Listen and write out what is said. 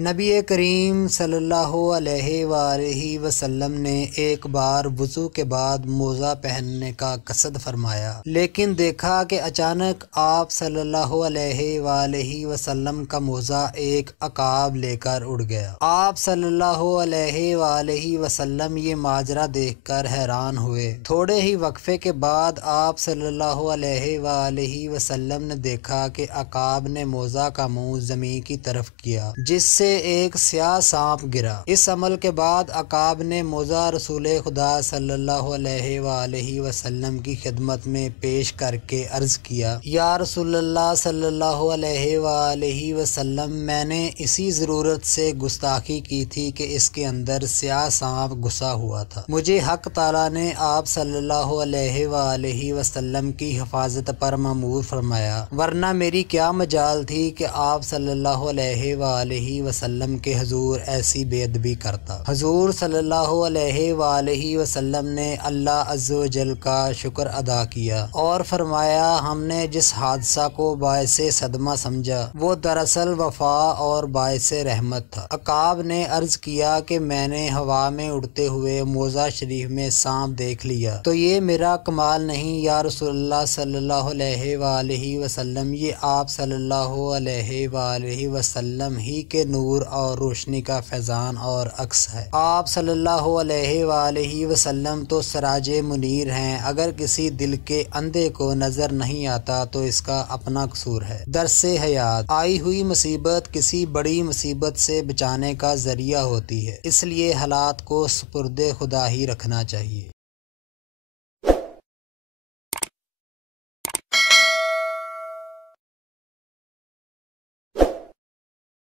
نبی کریم صلی اللہ علیہ وآلہ وسلم نے ایک بار وضو کے بعد موزہ پہننے کا قصد فرمایا، لیکن دیکھا کہ اچانک آپ صلی اللہ علیہ وآلہ وسلم کا موزہ ایک عقاب لے کر اڑ گیا۔ آپ صلی اللہ علیہ وآلہ وسلم یہ ماجرا دیکھ کر حیران ہوئے۔ تھوڑے ہی وقفے کے بعد آپ صلی اللہ علیہ وآلہ وسلم نے دیکھا کہ عقاب نے موزہ کا منہ زمین کی طرف کیا، جس سے ایک سیاہ سانپ گرا۔ اس عمل کے بعد عقاب نے موزہ رسول خدا صلی اللہ علیہ وآلہ وسلم کی خدمت میں پیش کر کے عرض کیا، یا رسول اللہ صلی اللہ علیہ وآلہ وسلم، میں نے اسی ضرورت سے گستاخی کی تھی کہ اس کے اندر سیاہ سانپ گھسا ہوا تھا۔ مجھے حق تعالیٰ نے آپ صلی اللہ علیہ وآلہ وسلم کی حفاظت پر مأمور فرمایا، ورنہ میری کیا مجال تھی کہ آپ صلی اللہ علیہ وآلہ وسلم کے حضور ایسی بے ادبی کرتا۔ حضور صلی اللہ علیہ وآلہ وسلم نے اللہ عز و جل کا شکر ادا کیا اور فرمایا، ہم نے جس حادثہ کو باعث صدمہ سمجھا وہ دراصل وفا اور باعث رحمت تھا۔ عقاب نے عرض کیا کہ میں نے ہوا میں اڑتے ہوئے موزہ شریف میں سانپ دیکھ لیا، تو یہ میرا کمال نہیں یا رسول اللہ صلی اللہ علیہ وآلہ وسلم، یہ آپ صلی اللہ علیہ وآلہ وسلم ہی کے نور اور روشنی کا فیضان اور عکس ہے۔ آپ صلی اللہ علیہ وآلہ وسلم تو سراج منیر ہیں، اگر کسی دل کے اندھے کو نظر نہیں آتا تو اس کا اپنا قصور ہے۔ درس حیات: آئی ہوئی مصیبت کسی بڑی مصیبت سے بچانے کا ذریعہ ہوتی ہے، اس لیے حالات کو سپرد خدا ہی رکھنا چاہیے۔